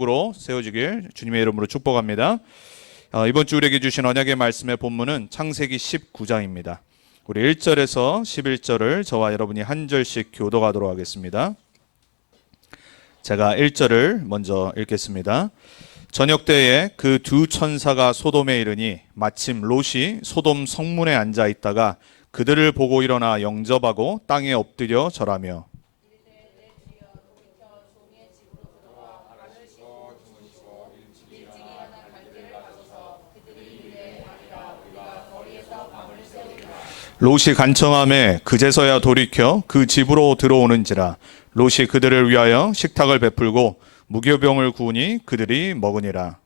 으로 세워지길 주님의 이름으로 축복합니다. 이번 주 우리에게 주신 언약의 말씀의 본문은 창세기 19장입니다. 우리 1절에서 11절을 저와 여러분이 한 절씩 교독하도록 하겠습니다. 제가 1절을 먼저 읽겠습니다. 저녁 때에 그 두 천사가 소돔에 이르니 마침 롯이 소돔 성문에 앉아 있다가 그들을 보고 일어나 영접하고 땅에 엎드려 절하며 롯이 간청함에 그제서야 돌이켜 그 집으로 들어오는지라. 롯이 그들을 위하여 식탁을 베풀고 무교병을 구우니 그들이 먹으니라.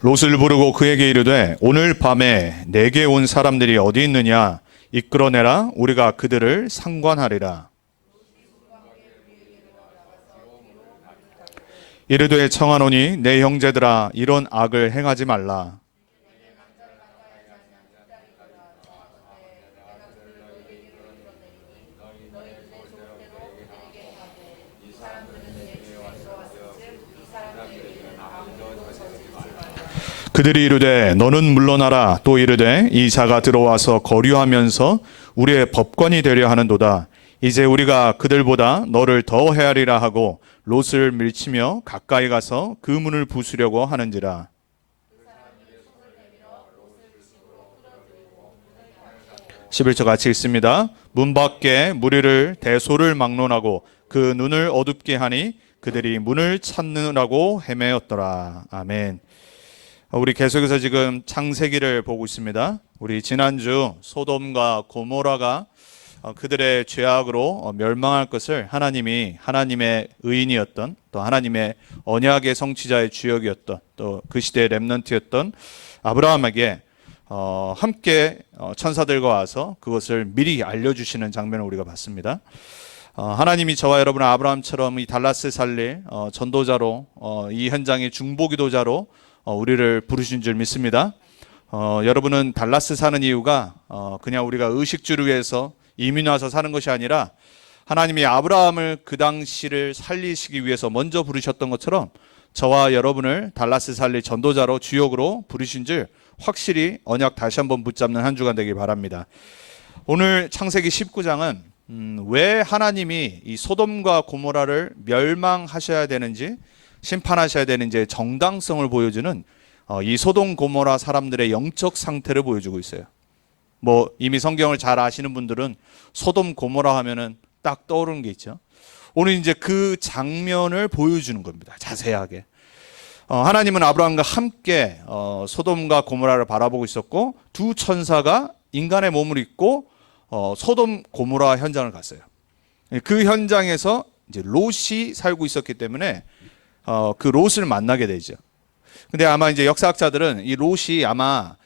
롯을 부르고 그에게 이르되 오늘 밤에 내게 온 사람들이 어디 있느냐 이끌어내라. 우리가 그들을 상관하리라. 이르되 청하노니 내 형제들아 이런 악을 행하지 말라. 그들이 이르되 너는 물러나라. 또 이르되 이 자가 들어와서 거류하면서 우리의 법관이 되려 하는도다. 이제 우리가 그들보다 너를 더 헤아리라 하고 롯을 밀치며 가까이 가서 그 문을 부수려고 하는지라. 11절 같이 읽습니다. 문 밖에 무리를 대소를 막론하고 그 눈을 어둡게 하니 그들이 문을 찾느라고 헤매었더라. 아멘. 우리 계속해서 지금 창세기를 보고 있습니다. 우리 지난주 소돔과 고모라가 그들의 죄악으로 멸망할 것을 하나님의 의인이었던 또 하나님의 언약의 성취자의 주역이었던 또 그 시대의 렘넌트였던 아브라함에게 함께 천사들과 와서 그것을 미리 알려주시는 장면을 우리가 봤습니다. 하나님이 저와 여러분을 아브라함처럼 이 달라스 살릴 전도자로 이 현장의 중보기도자로 우리를 부르신 줄 믿습니다. 여러분은 달라스 사는 이유가 그냥 우리가 의식주를 위해서 이민 와서 사는 것이 아니라 하나님이 아브라함을 그 당시를 살리시기 위해서 먼저 부르셨던 것처럼 저와 여러분을 달라스 살릴 전도자로 주역으로 부르신 줄 확실히 언약 다시 한번 붙잡는 한 주간 되길 바랍니다. 오늘 창세기 19장은 왜 하나님이 이 소돔과 고모라를 멸망하셔야 되는지 심판하셔야 되는지의 정당성을 보여주는 이 소돔 고모라 사람들의 영적 상태를 보여주고 있어요. 뭐 이미 성경을 잘 아시는 분들은 소돔 고모라 하면은 딱 떠오르는 게 있죠. 오늘 이제 그 장면을 보여주는 겁니다. 자세하게. 하나님은 아브라함과 함께 소돔과 고모라를 바라보고 있었고 두 천사가 인간의 몸을 입고 소돔 고모라 현장을 갔어요. 그 현장에서 이제 롯이 살고 있었기 때문에 그 롯을 만나게 되죠. 근데 아마 이제 역사학자들은 이 롯이 아마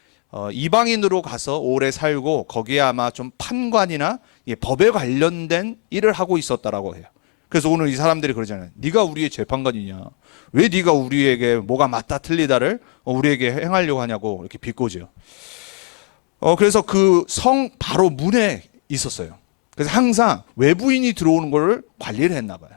이방인으로 가서 오래 살고 거기에 아마 좀 판관이나 법에 관련된 일을 하고 있었다라고 해요. 그래서 오늘 이 사람들이 그러잖아요. 네가 우리의 재판관이냐? 왜 네가 우리에게 뭐가 맞다 틀리다를 우리에게 행하려고 하냐고 이렇게 비꼬죠. 그래서 그 성 바로 문에 있었어요. 그래서 항상 외부인이 들어오는 걸 관리를 했나 봐요.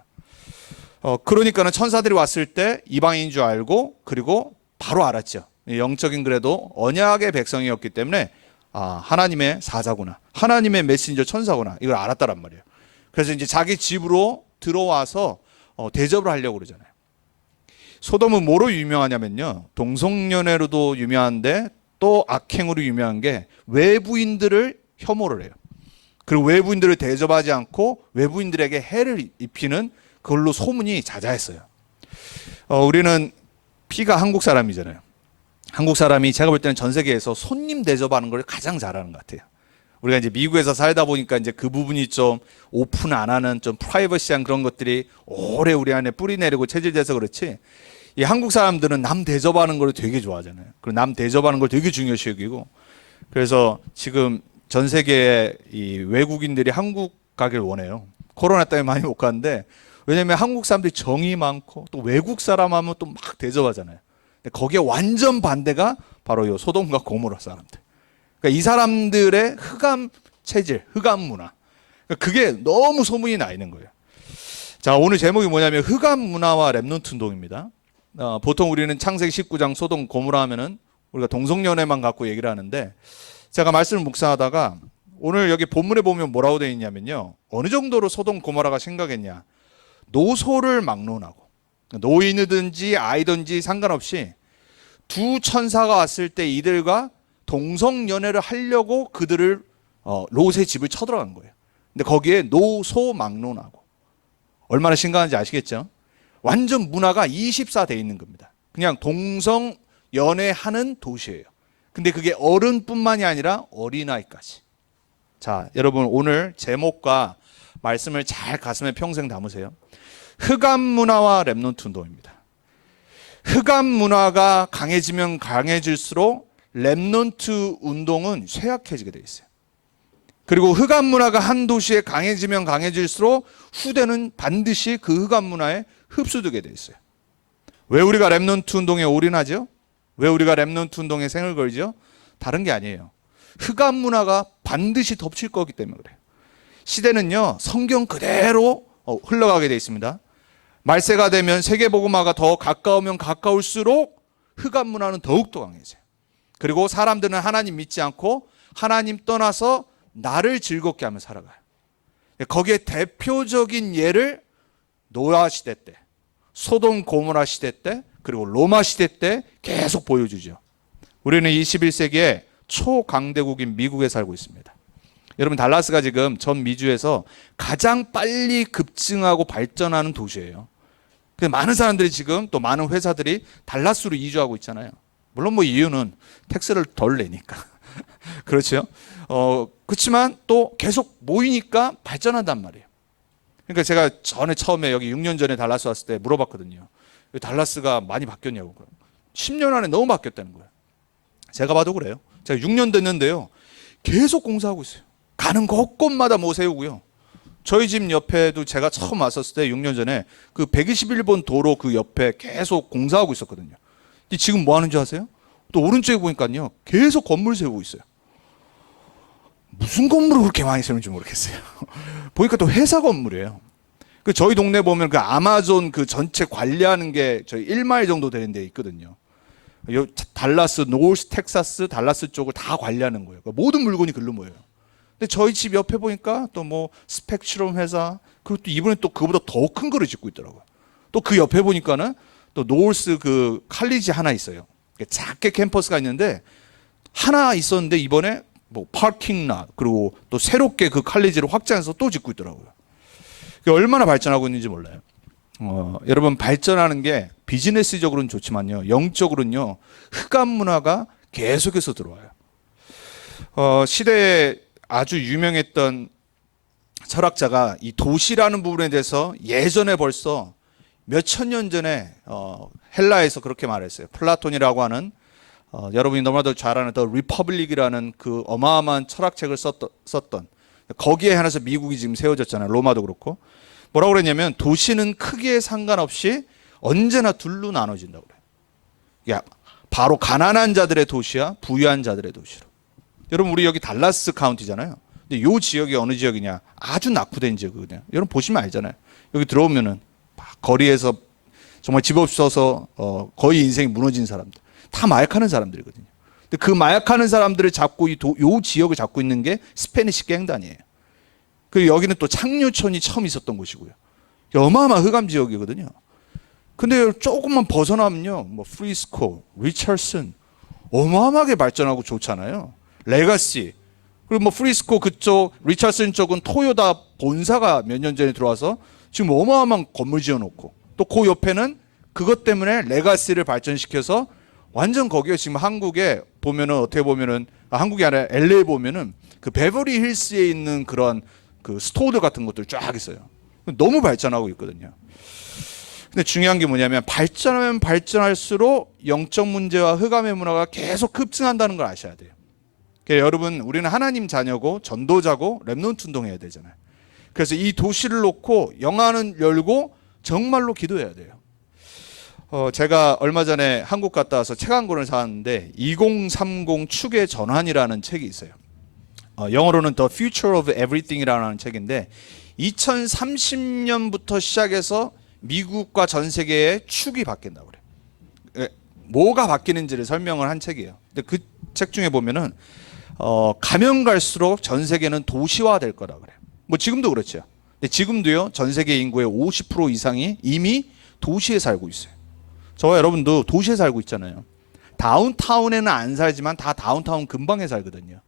그러니까는 천사들이 왔을 때 이방인인 줄 알고 그리고 바로 알았죠. 영적인 그래도 언약의 백성이었기 때문에 하나님의 사자구나, 하나님의 메신저 천사구나 이걸 알았다란 말이에요. 그래서 이제 자기 집으로 들어와서 대접을 하려고 그러잖아요. 소돔은 뭐로 유명하냐면요, 동성연애로도 유명한데 또 악행으로 유명한 게 외부인들을 혐오를 해요. 그리고 외부인들을 대접하지 않고 외부인들에게 해를 입히는 그걸로 소문이 자자했어요. 우리는 피가 한국 사람이잖아요. 한국 사람이 제가 볼 때는 전 세계에서 손님 대접하는 걸 가장 잘하는 것 같아요. 우리가 이제 미국에서 살다 보니까 이제 그 부분이 좀 오픈 안 하는 좀 프라이버시한 그런 것들이 오래 우리 안에 뿌리 내리고 체질돼서 그렇지, 이 한국 사람들은 남 대접하는 걸 되게 좋아하잖아요. 그리고 남 대접하는 걸 되게 중요시 여기고, 그래서 지금 전 세계의 이 외국인들이 한국 가길 원해요. 코로나 때문에 많이 못 가는데, 왜냐면 한국 사람들이 정이 많고 또 외국 사람 하면 또 막 대접하잖아요. 근데 거기에 완전 반대가 바로 이 소돔과 고모라 사람들. 그러니까 이 사람들의 흑암 체질, 흑암 문화, 그러니까 그게 너무 소문이 나 있는 거예요. 자, 오늘 제목이 뭐냐면 흑암 문화와 렘넌트 운동입니다. 보통 우리는 창세기 19장 소돔 고모라 하면은 우리가 동성연애만 갖고 얘기를 하는데, 제가 말씀을 묵상하다가 오늘 여기 본문에 보면 뭐라고 되어 있냐면요, 어느 정도로 소돔 고모라가 심각했냐, 노소를 막론하고, 노인이든지 아이든지 상관없이 두 천사가 왔을 때 이들과 동성연애를 하려고 그들을 롯의 집을 쳐들어간 거예요. 근데 거기에 노소 막론하고, 얼마나 심각한지 아시겠죠? 완전 문화가 24돼 있는 겁니다. 그냥 동성 연애하는 도시예요. 근데 그게 어른뿐만이 아니라 어린아이까지. 자, 여러분 오늘 제목과 말씀을 잘 가슴에 평생 담으세요. 흑암 문화와 렘넌트 운동입니다. 흑암 문화가 강해지면 강해질수록 렘넌트 운동은 쇠약해지게 돼 있어요. 그리고 흑암 문화가 한 도시에 강해지면 강해질수록 후대는 반드시 그 흑암 문화에 흡수되게 돼 있어요. 왜 우리가 렘넌트 운동에 올인하죠? 왜 우리가 렘넌트 운동에 생을 걸죠? 다른 게 아니에요. 흑암 문화가 반드시 덮칠 거기 때문에 그래요. 시대는요, 성경 그대로 흘러가게 돼 있습니다. 말세가 되면 세계복음화가 더 가까우면 가까울수록 흑암 문화는 더욱더 강해져요. 그리고 사람들은 하나님 믿지 않고 하나님 떠나서 나를 즐겁게 하며 살아가요. 거기에 대표적인 예를 노아 시대 때, 소돔 고모라 시대 때, 그리고 로마 시대 때 계속 보여주죠. 우리는 21세기에 초강대국인 미국에 살고 있습니다. 여러분, 달라스가 지금 전 미주에서 가장 빨리 급증하고 발전하는 도시예요. 근데 많은 사람들이 지금, 또 많은 회사들이 달라스로 이주하고 있잖아요. 물론 뭐 이유는 텍스를 덜 내니까 그렇죠. 그렇지만 또 계속 모이니까 발전한단 말이에요. 그러니까 제가 처음에 여기 6년 전에 달라스 왔을 때 물어봤거든요. 달라스가 많이 바뀌었냐고. 10년 안에 너무 바뀌었다는 거예요. 제가 봐도 그래요. 제가 6년 됐는데요, 계속 공사하고 있어요. 가는 곳곳마다 뭐 세우고요. 저희 집 옆에도 제가 처음 왔었을 때 6년 전에 그 121번 도로 그 옆에 계속 공사하고 있었거든요. 근데 지금 뭐 하는 줄 아세요? 또 오른쪽에 보니까요, 계속 건물 세우고 있어요. 무슨 건물을 그렇게 많이 세우는지 모르겠어요. 보니까 또 회사 건물이에요. 그 저희 동네 보면 그 아마존 그 전체 관리하는 게 저희 1마일 정도 되는 데 있거든요. 달라스, 노스 텍사스, 달라스 쪽을 다 관리하는 거예요. 그러니까 모든 물건이 글로 모여요. 근데 저희 집 옆에 보니까 또 뭐 스펙트럼 회사, 그리고 또 이번에 또 그보다 더 큰 거를 짓고 있더라고요. 또 그 옆에 보니까는 또 노스 그 칼리지 하나 있어요. 작게 캠퍼스가 있는데 하나 있었는데 이번에 뭐 파킹lot, 그리고 또 새롭게 그 칼리지를 확장해서 또 짓고 있더라고요. 얼마나 발전하고 있는지 몰라요. 여러분, 발전하는 게 비즈니스적으로는 좋지만요, 영적으로는요, 흑암 문화가 계속해서 들어와요. 시대에 아주 유명했던 철학자가 이 도시라는 부분에 대해서 예전에 벌써 몇천 년 전에 헬라에서 그렇게 말했어요. 플라톤이라고 하는 여러분이 너무나도 잘 아는 더 리퍼블릭이라는 그 어마어마한 철학책을 썼던, 거기에 한해서 미국이 지금 세워졌잖아요. 로마도 그렇고. 뭐라고 그랬냐면 도시는 크기에 상관없이 언제나 둘로 나눠진다고 그래요. 바로 가난한 자들의 도시와 부유한 자들의 도시로. 여러분, 우리 여기 달라스 카운티잖아요. 근데 이 지역이 어느 지역이냐? 아주 낙후된 지역이거든요. 여러분 보시면 알잖아요. 여기 들어오면은 거리에서 정말 집 없어서 거의 인생이 무너진 사람들, 다 마약하는 사람들이거든요. 근데 그 마약하는 사람들을 잡고 이 지역을 잡고 있는 게 스페니시 갱단이에요. 그리고 여기는 또 창녀촌이 처음 있었던 곳이고요. 어마어마한 흑암 지역이거든요. 근데 조금만 벗어나면요, 뭐 프리스코, 리처슨 어마어마하게 발전하고 좋잖아요. 레가시, 그리고 뭐 프리스코 그쪽, 리처슨 쪽은 토요타 본사가 몇 년 전에 들어와서 지금 어마어마한 건물 지어놓고, 또 그 옆에는 그것 때문에 레가시를 발전시켜서 완전 거기에 지금 한국에 보면은 어떻게 보면은 한국이 아니라 LA 보면은 그 베버리 힐스에 있는 그런 그 스토어들 같은 것들 쫙 있어요. 너무 발전하고 있거든요. 근데 중요한 게 뭐냐면 발전하면 발전할수록 영적 문제와 흑암의 문화가 계속 급증한다는 걸 아셔야 돼요. 그러니까 여러분, 우리는 하나님 자녀고 전도자고 렘넌트 운동해야 되잖아요. 그래서 이 도시를 놓고 영안을 열고 정말로 기도해야 돼요. 제가 얼마 전에 한국 갔다 와서 책 한 권을 사왔는데 2030 축의 전환이라는 책이 있어요. 영어로는 The Future of Everything이라는 책인데 2030년부터 시작해서 미국과 전 세계의 축이 바뀐다고 그래요. 뭐가 바뀌는지를 설명을 한 책이에요. 근데 그 책 중에 보면은 가면 갈수록 전 세계는 도시화 될 거라 그래요. 뭐 지금도 그렇죠. 근데 지금도요 전 세계 인구의 50% 이상이 이미 도시에 살고 있어요. 저와 여러분도 도시에 살고 있잖아요. 다운타운에는 안 살지만 다 다운타운 근방에 살거든요.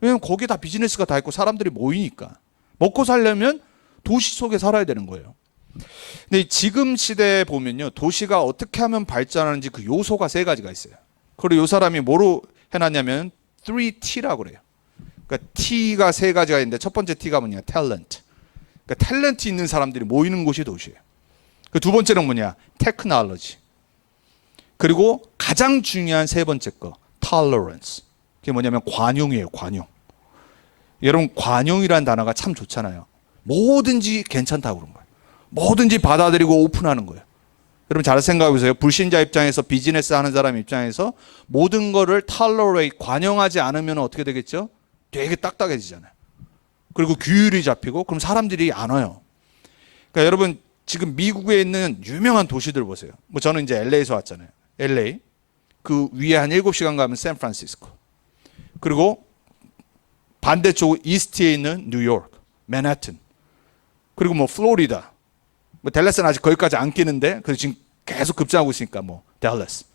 왜냐면 거기에 다 비즈니스가 다 있고 사람들이 모이니까. 먹고 살려면 도시 속에 살아야 되는 거예요. 근데 지금 시대에 보면요 도시가 어떻게 하면 발전하는지 그 요소가 세 가지가 있어요. 그리고 이 사람이 뭐로 해놨냐면 3T라고 그래요. 그러니까 T가 세 가지가 있는데 첫 번째 T가 뭐냐? 탤런트. 그러니까 탤런트 있는 사람들이 모이는 곳이 도시예요. 그 두 번째는 뭐냐? 테크놀로지. 그리고 가장 중요한 세 번째 거 tolerance. 그게 뭐냐면 관용이에요. 관용. 여러분 관용이라는 단어가 참 좋잖아요. 뭐든지 괜찮다고 그런 거예요. 뭐든지 받아들이고 오픈하는 거예요. 여러분 잘 생각해 보세요. 불신자 입장에서 비즈니스 하는 사람 입장에서 모든 거를 tolerate, 관용하지 않으면 어떻게 되겠죠? 되게 딱딱해지잖아요. 그리고 규율이 잡히고 그럼 사람들이 안 와요. 그러니까 여러분 지금 미국에 있는 유명한 도시들 보세요. 뭐 저는 이제 LA에서 왔잖아요. LA. 그 위에 한 7시간 가면 샌프란시스코. 그리고 반대쪽 이스트에 있는 뉴욕, 맨해튼. 그리고 뭐 플로리다. 뭐 댈러스는 아직 거기까지 안 끼는데 그래서 지금 계속 급증하고 있으니까 뭐 댈러스.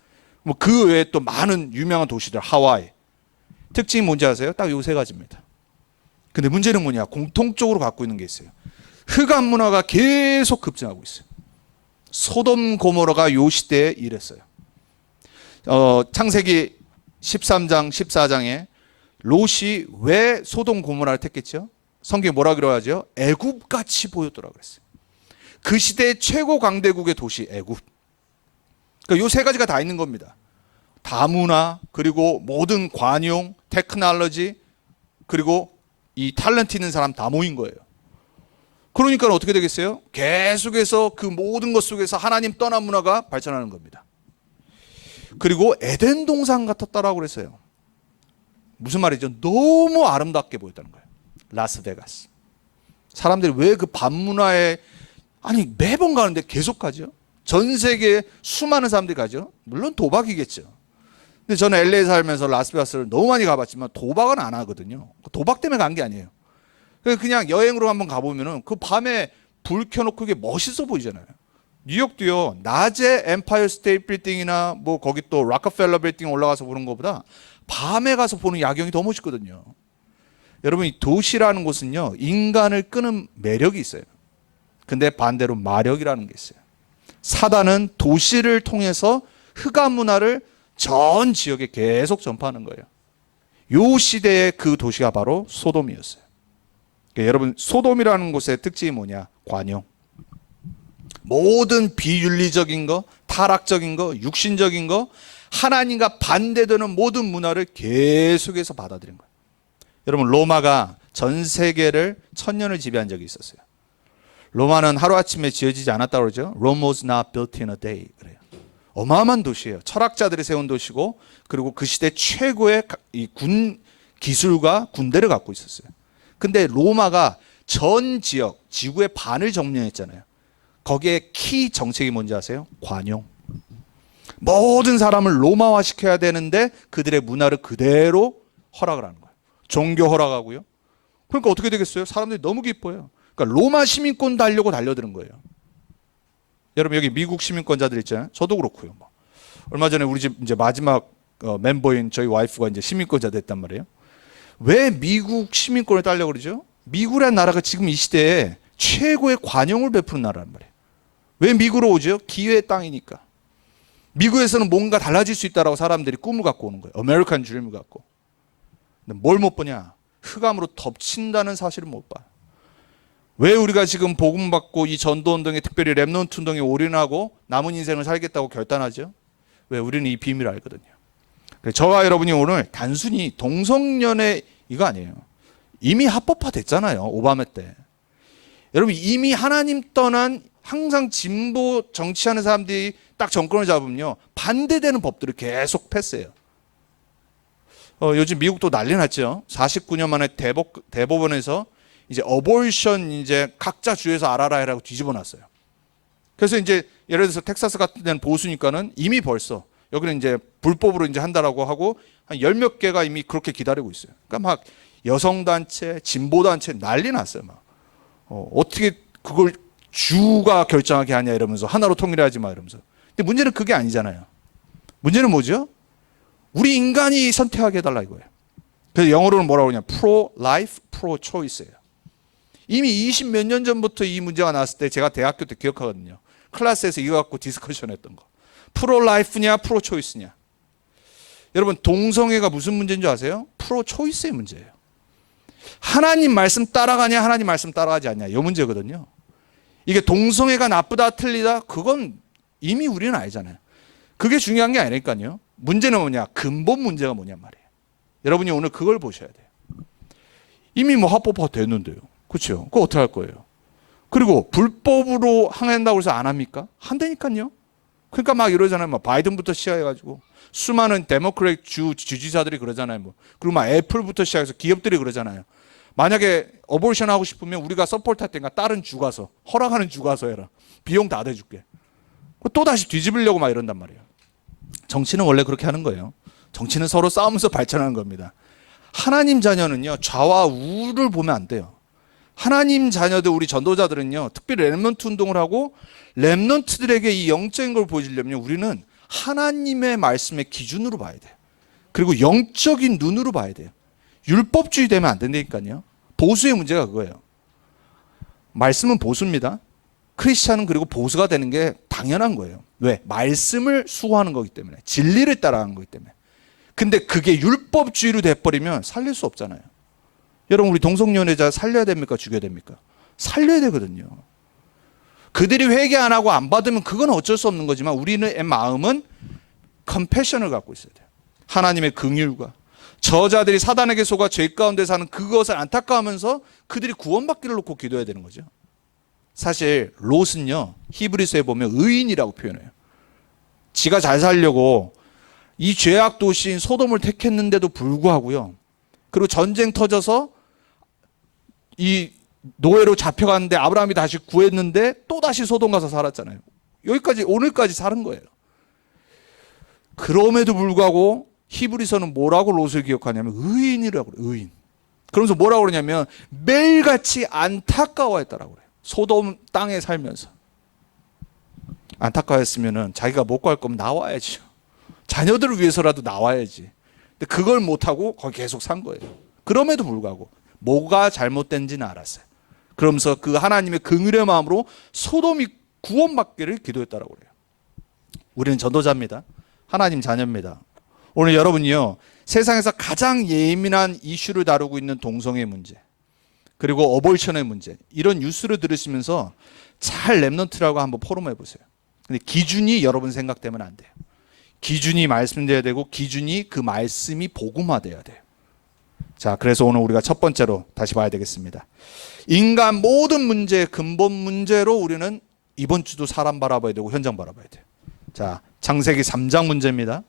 뭐 그 외에 또 많은 유명한 도시들 하와이. 특징이 뭔지 아세요? 딱 요 세 가지입니다. 근데 문제는 뭐냐? 공통적으로 갖고 있는 게 있어요. 흑암 문화가 계속 급증하고 있어요. 소돔 고모라가 요 시대에 이랬어요. 창세기 13장 14장에 롯이 왜 소돔 고모라를 택했죠? 성경에 뭐라 그러하죠? 애굽같이 보였더라 그랬어요. 그 시대의 최고 강대국의 도시 애굽. 그러니까 요 세 가지가 다 있는 겁니다. 다문화 그리고 모든 관용, 테크놀로지 그리고 이 탤런트 있는 사람 다 모인 거예요. 그러니까 어떻게 되겠어요? 계속해서 그 모든 것 속에서 하나님 떠난 문화가 발전하는 겁니다. 그리고 에덴 동산 같았다라고 그랬어요. 무슨 말이죠? 너무 아름답게 보였다는 거예요. 라스베가스. 사람들이 왜 그 밤문화에 아니 매번 가는데 계속 가죠? 전 세계에 수많은 사람들이 가죠? 물론 도박이겠죠. 근데 저는 LA 살면서 라스베가스를 너무 많이 가봤지만 도박은 안 하거든요. 도박 때문에 간 게 아니에요. 그냥 여행으로 한번 가보면은 그 밤에 불 켜놓고 그게 멋있어 보이잖아요. 뉴욕도요, 낮에 엠파이어 스테이트 빌딩이나 뭐 거기 또 락커펠러 빌딩 올라가서 보는 것보다 밤에 가서 보는 야경이 더 멋있거든요. 여러분, 이 도시라는 곳은요, 인간을 끄는 매력이 있어요. 근데 반대로 마력이라는 게 있어요. 사단은 도시를 통해서 흑암 문화를 전 지역에 계속 전파하는 거예요. 요 시대의 그 도시가 바로 소돔이었어요. 그러니까 여러분, 소돔이라는 곳의 특징이 뭐냐? 관용. 모든 비윤리적인 거, 타락적인 거, 육신적인 거, 하나님과 반대되는 모든 문화를 계속해서 받아들인 거예요. 여러분, 로마가 전 세계를 1000년을 지배한 적이 있었어요. 로마는 하루아침에 지어지지 않았다고 그러죠. Rome was not built in a day. 그래요. 어마어마한 도시예요. 철학자들이 세운 도시고, 그리고 그 시대 최고의 이 군 기술과 군대를 갖고 있었어요. 근데 로마가 전 지역, 지구의 반을 점령했잖아요. 거기에 키 정책이 뭔지 아세요? 관용. 모든 사람을 로마화 시켜야 되는데 그들의 문화를 그대로 허락을 하는 거예요. 종교 허락하고요. 그러니까 어떻게 되겠어요? 사람들이 너무 기뻐요. 그러니까 로마 시민권 달려고 달려드는 거예요. 여러분, 여기 미국 시민권자들 있잖아요. 저도 그렇고요. 얼마 전에 우리 집 이제 마지막 멤버인 저희 와이프가 이제 시민권자 됐단 말이에요. 왜 미국 시민권을 따려고 그러죠? 미국이라는 나라가 지금 이 시대에 최고의 관용을 베푸는 나라란 말이에요. 왜 미국으로 오죠? 기회의 땅이니까. 미국에서는 뭔가 달라질 수 있다라고 사람들이 꿈을 갖고 오는 거예요. 아메리칸 드림을 갖고. 근데 뭘 못 보냐? 흑암으로 덮친다는 사실을 못 봐요. 왜 우리가 지금 복음 받고 이 전도 운동에, 특별히 렘넌트 운동에 올인하고 남은 인생을 살겠다고 결단하죠? 왜? 우리는 이 비밀을 알거든요. 저와 여러분이 오늘 단순히 동성연애 이거 아니에요. 이미 합법화 됐잖아요. 오바마 때. 여러분, 이미 하나님 떠난 항상 진보 정치하는 사람들이 딱 정권을 잡으면요, 반대되는 법들을 계속 패스해요. 요즘 미국도 난리 났죠. 49년 만에 대법원에서 이제 어볼션 이제 각자 주에서 알아라 해라고 뒤집어 놨어요. 그래서 이제 예를 들어서 텍사스 같은 데는 보수니까는 이미 벌써 여기는 이제 불법으로 이제 한다라고 하고 한 열 몇 개가 이미 그렇게 기다리고 있어요. 그러니까 막 여성단체, 진보단체 난리 났어요. 막 어떻게 그걸 주가 결정하게 하냐 이러면서 하나로 통일하지 마 이러면서. 근데 문제는 그게 아니잖아요. 문제는 뭐죠? 우리 인간이 선택하게 해달라 이거예요. 그래서 영어로는 뭐라고 그러냐? pro-life, pro-choice예요. 이미 20 몇 년 전부터 이 문제가 나왔을 때 제가 대학교 때 기억하거든요. 클래스에서 이거 갖고 디스커션 했던 거. 프로-라이프냐 프로-초이스냐. 여러분 동성애가 무슨 문제인 줄 아세요? 프로-초이스의 문제예요. 하나님 말씀 따라가냐 하나님 말씀 따라가지 않냐 이 문제거든요. 이게 동성애가 나쁘다 틀리다 그건 이미 우리는 알잖아요. 그게 중요한 게 아니니까요. 문제는 뭐냐? 근본 문제가 뭐냔 말이에요. 여러분이 오늘 그걸 보셔야 돼요. 이미 뭐 합법화 됐는데요. 그렇죠? 그거 어떻게 할 거예요? 그리고 불법으로 항한다고 해서 안 합니까? 한다니까요. 그러니까 막 이러잖아요. 막 바이든부터 시작해가지고 수많은 데모크랙 주지사들이 그러잖아요. 뭐 그리고 막 애플부터 시작해서 기업들이 그러잖아요. 만약에 어볼션 하고 싶으면 우리가 서포트 할 때니까 다른 주 가서 허락하는 주 가서 해라. 비용 다 대줄게. 또 다시 뒤집으려고 막 이런단 말이에요. 정치는 원래 그렇게 하는 거예요. 정치는 서로 싸우면서 발전하는 겁니다. 하나님 자녀는요, 좌와 우를 보면 안 돼요. 하나님 자녀들, 우리 전도자들은요, 특별히 렘넌트 운동을 하고 렘넌트들에게 이 영적인 걸 보여주려면 우리는 하나님의 말씀의 기준으로 봐야 돼요. 그리고 영적인 눈으로 봐야 돼요. 율법주의 되면 안 된다니까요. 보수의 문제가 그거예요. 말씀은 보수입니다. 크리스찬은 그리고 보수가 되는 게 당연한 거예요. 왜? 말씀을 수호하는 거기 때문에, 진리를 따라가는 거기 때문에. 근데 그게 율법주의로 돼버리면 살릴 수 없잖아요. 여러분 우리 동성연애자 살려야 됩니까? 죽여야 됩니까? 살려야 되거든요. 그들이 회개 안 하고 안 받으면 그건 어쩔 수 없는 거지만 우리의 마음은 컴패션을 갖고 있어야 돼요. 하나님의 긍휼과 저자들이 사단에게 속아 죄 가운데 사는 그것을 안타까워하면서 그들이 구원받기를 놓고 기도해야 되는 거죠. 사실 롯은요, 히브리서에 보면 의인이라고 표현해요. 지가 잘 살려고 이 죄악 도시인 소돔을 택했는데도 불구하고요. 그리고 전쟁 터져서 이 노예로 잡혀갔는데 아브라함이 다시 구했는데 또 다시 소돔 가서 살았잖아요. 여기까지 오늘까지 사는 거예요. 그럼에도 불구하고 히브리서는 뭐라고 롯을 기억하냐면 의인이라고 그래요. 의인. 그러면서 뭐라고 그러냐면 매일같이 안타까워했다라고 그래요. 소돔 땅에 살면서. 안타까워했으면 자기가 못 갈 거면 나와야죠. 자녀들을 위해서라도 나와야지. 근데 그걸 못하고 거기 계속 산 거예요. 그럼에도 불구하고 뭐가 잘못된지는 알았어요. 그러면서 그 하나님의 긍휼의 마음으로 소돔이 구원받기를 기도했다라고 그래요. 우리는 전도자입니다. 하나님 자녀입니다. 오늘 여러분이요, 세상에서 가장 예민한 이슈를 다루고 있는 동성애 문제, 그리고 어볼션의 문제, 이런 뉴스를 들으시면서 잘 렘넌트라고 한번 포럼해 보세요. 근데 기준이 여러분 생각되면 안 돼요. 기준이 말씀돼야 되고 기준이 그 말씀이 복음화돼야 돼요. 자, 그래서 오늘 우리가 첫 번째로 다시 봐야 되겠습니다. 인간 모든 문제의 근본 문제로 우리는 이번 주도 사람 바라봐야 되고 현장 바라봐야 돼요. 자, 창세기 3장 문제입니다.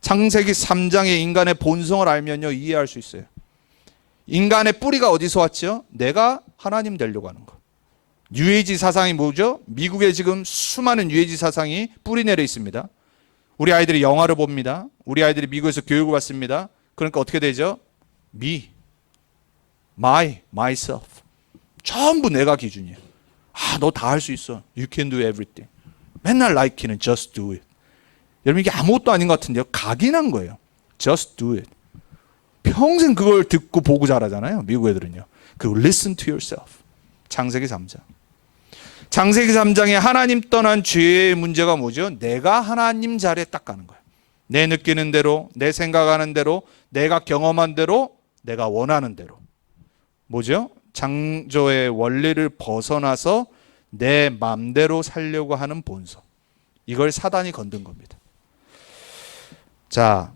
창세기 3장의 인간의 본성을 알면요, 이해할 수 있어요. 인간의 뿌리가 어디서 왔죠? 내가 하나님 되려고 하는 거. 뉴에이지 사상이 뭐죠? 미국에 지금 수많은 뉴에이지 사상이 뿌리 내려 있습니다. 우리 아이들이 영화를 봅니다. 우리 아이들이 미국에서 교육을 받습니다. 그러니까 어떻게 되죠? me, myself. 전부 내가 기준이에요. 아, 너 다 할 수 있어. You can do everything. 맨날 like는 just do it. 여러분 이게 아무것도 아닌 것 같은데요. 각인한 거예요. Just do it. 평생 그걸 듣고 보고 자라잖아요. 미국 애들은요. 그리고 listen to yourself. 창세기 3장. 창세기 3장에 하나님 떠난 죄의 문제가 뭐죠? 내가 하나님 자리에 딱 가는 거예요. 내 느끼는 대로, 내 생각하는 대로, 내가 경험한 대로, 내가 원하는 대로. 뭐죠? 창조의 원리를 벗어나서 내 맘대로 살려고 하는 본성. 이걸 사단이 건든 겁니다. 자,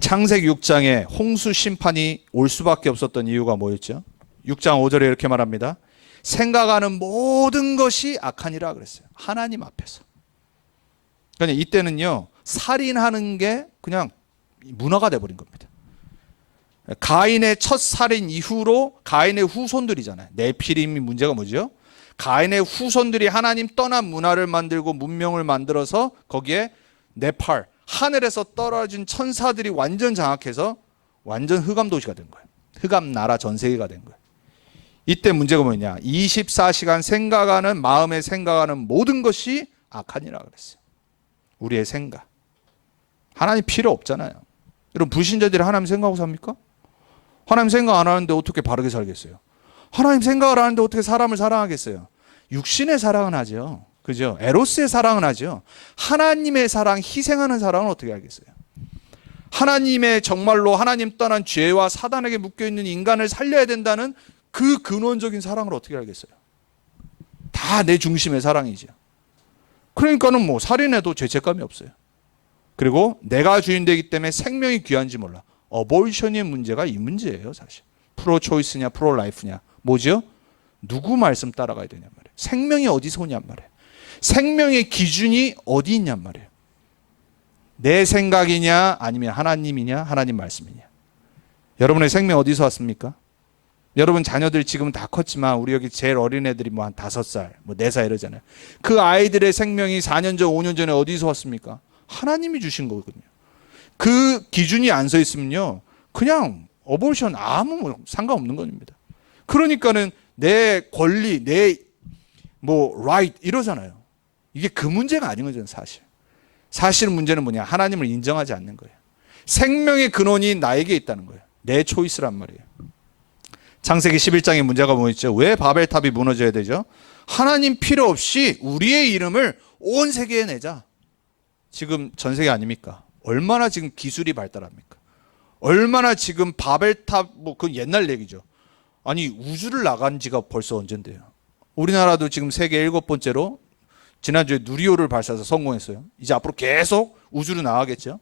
창세기 6장에 홍수 심판이 올 수밖에 없었던 이유가 뭐였죠? 6장 5절에 이렇게 말합니다. 생각하는 모든 것이 악하니라 그랬어요. 하나님 앞에서. 그러니까 이때는요, 살인하는 게 그냥 문화가 돼버린 겁니다. 가인의 첫 살인 이후로 가인의 후손들이잖아요. 네피림이 문제가 뭐죠? 가인의 후손들이 하나님 떠난 문화를 만들고 문명을 만들어서 거기에 네팔, 하늘에서 떨어진 천사들이 완전 장악해서 완전 흑암 도시가 된 거예요. 흑암 나라 전 세계가 된 거예요. 이때 문제가 뭐냐? 24시간 생각하는, 마음에 생각하는 모든 것이 악하니라 그랬어요. 우리의 생각. 하나님 필요 없잖아요. 여러분, 불신자들이 하나님 생각하고 삽니까? 하나님 생각 안 하는데 어떻게 바르게 살겠어요? 하나님 생각을 하는데 어떻게 사람을 사랑하겠어요? 육신의 사랑은 하죠. 그죠? 에로스의 사랑은 하죠. 하나님의 사랑, 희생하는 사랑은 어떻게 하겠어요? 하나님의 정말로 하나님 떠난 죄와 사단에게 묶여있는 인간을 살려야 된다는 그 근원적인 사랑을 어떻게 알겠어요? 다 내 중심의 사랑이죠. 그러니까는 뭐 살인해도 죄책감이 없어요. 그리고 내가 주인 되기 때문에 생명이 귀한지 몰라. 어볼션의 문제가 이 문제예요, 사실. 프로 초이스냐 프로 라이프냐. 뭐죠? 누구 말씀 따라가야 되냔 말이에요. 생명이 어디서 오냔 말이에요. 생명의 기준이 어디 있냔 말이에요. 내 생각이냐 아니면 하나님이냐 하나님 말씀이냐. 여러분의 생명 어디서 왔습니까? 여러분 자녀들 지금 다 컸지만 우리 여기 제일 어린 애들이 뭐 한 5살, 뭐 4살 이러잖아요. 그 아이들의 생명이 4년 전, 5년 전에 어디서 왔습니까? 하나님이 주신 거거든요. 그 기준이 안 서 있으면요, 그냥 어볼션 아무 상관없는 겁니다. 그러니까는 내 권리, 내 뭐 right 이러잖아요. 이게 그 문제가 아닌 거죠, 사실. 사실 문제는 뭐냐? 하나님을 인정하지 않는 거예요. 생명의 근원이 나에게 있다는 거예요. 내 초이스란 말이에요. 창세기 11장의 문제가 뭐였죠? 왜 바벨탑이 무너져야 되죠? 하나님 필요 없이 우리의 이름을 온 세계에 내자. 지금 전 세계 아닙니까? 얼마나 지금 기술이 발달합니까? 얼마나 지금 바벨탑, 뭐 그건 옛날 얘기죠. 아니, 우주를 나간 지가 벌써 언젠데요. 우리나라도 지금 세계 7번째로 지난주에 누리호를 발사해서 성공했어요. 이제 앞으로 계속 우주로 나가겠죠.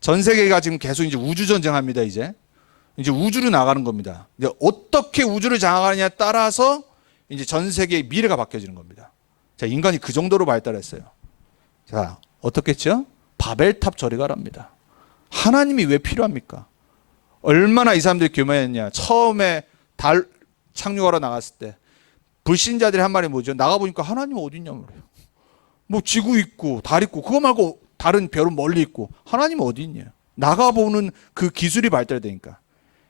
전 세계가 지금 계속 이제 우주 전쟁합니다. 이제 우주로 나가는 겁니다. 이제 어떻게 우주를 장악하느냐에 따라서 이제 전 세계의 미래가 바뀌어지는 겁니다. 자, 인간이 그 정도로 발달했어요. 자, 어떻겠죠? 바벨탑 저리 가랍니다. 하나님이 왜 필요합니까? 얼마나 이 사람들이 교만했냐. 처음에 달 착륙하러 나갔을 때 불신자들이 한 말이 뭐죠? 나가보니까 하나님 어디 있냐 말이에요. 뭐 지구 있고 달 있고 그거 말고 다른 별은 멀리 있고 하나님 어디 있냐. 나가보는 그 기술이 발달되니까.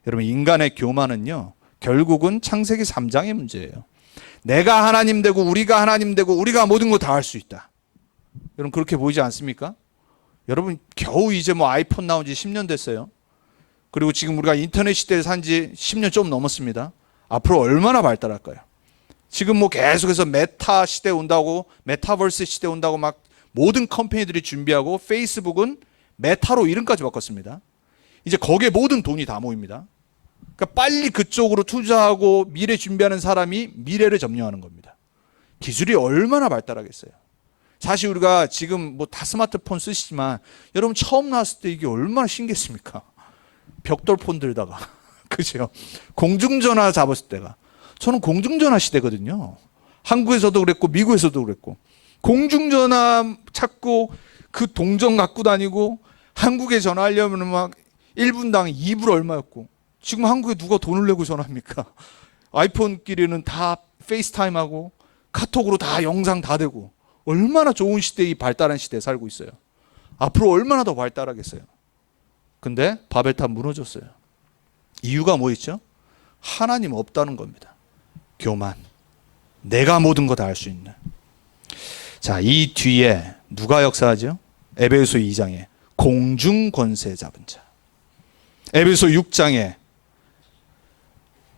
여러분, 인간의 교만은요, 결국은 창세기 3장의 문제예요. 내가 하나님 되고 우리가 하나님 되고 우리가 모든 거 다 할 수 있다. 여러분, 그렇게 보이지 않습니까? 여러분, 겨우 이제 뭐 아이폰 나온 지 10년 됐어요. 그리고 지금 우리가 인터넷 시대에 산 지 10년 좀 넘었습니다. 앞으로 얼마나 발달할까요? 지금 뭐 계속해서 메타 시대 온다고, 메타버스 시대 온다고 막 모든 컴퍼니들이 준비하고, 페이스북은 메타로 이름까지 바꿨습니다. 이제 거기에 모든 돈이 다 모입니다. 그러니까 빨리 그쪽으로 투자하고 미래 준비하는 사람이 미래를 점령하는 겁니다. 기술이 얼마나 발달하겠어요. 사실 우리가 지금 뭐 다 스마트폰 쓰시지만 여러분 처음 나왔을 때 이게 얼마나 신기했습니까? 벽돌폰 들다가 그죠? 공중전화 잡았을 때가, 저는 공중전화 시대거든요. 한국에서도 그랬고 미국에서도 그랬고, 공중전화 찾고 그 동전 갖고 다니고, 한국에 전화하려면 막 1분당 2불 얼마였고, 지금 한국에 누가 돈을 내고 전화합니까? 아이폰끼리는 다 페이스타임하고 카톡으로 다 영상 다 되고, 얼마나 좋은 시대에, 발달한 시대에 살고 있어요. 앞으로 얼마나 더 발달하겠어요. 근데 바벨탑 무너졌어요. 이유가 뭐 있죠? 하나님 없다는 겁니다. 교만. 내가 모든 거 다 할 수 있는. 자, 이 뒤에 누가 역사하죠? 에베소 2장에 공중 권세 잡은 자. 에베소 6장에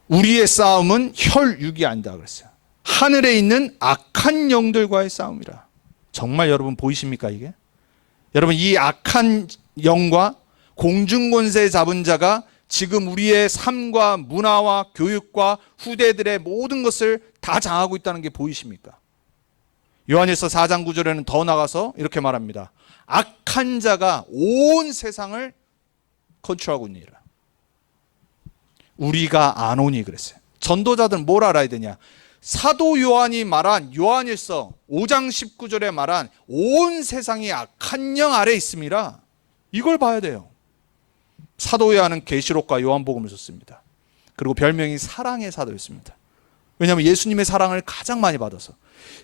우리의 싸움은 혈육이 아니다 그랬어요. 하늘에 있는 악한 영들과의 싸움이라. 정말 여러분 보이십니까 이게? 여러분, 이 악한 영과 공중 권세 잡은 자가 지금 우리의 삶과 문화와 교육과 후대들의 모든 것을 다 장하고 있다는 게 보이십니까? 요한일서 4장 9절에는 더 나가서 이렇게 말합니다. 악한 자가 온 세상을 컨트롤하고 있느니라. 우리가 안 오니 그랬어요. 전도자들은 뭘 알아야 되냐? 사도 요한이 말한 요한일서 5장 19절에 말한 온 세상이 악한 영 아래 있음이라, 이걸 봐야 돼요. 사도 요한은 계시록과 요한복음을 썼습니다. 그리고 별명이 사랑의 사도였습니다. 왜냐하면 예수님의 사랑을 가장 많이 받아서.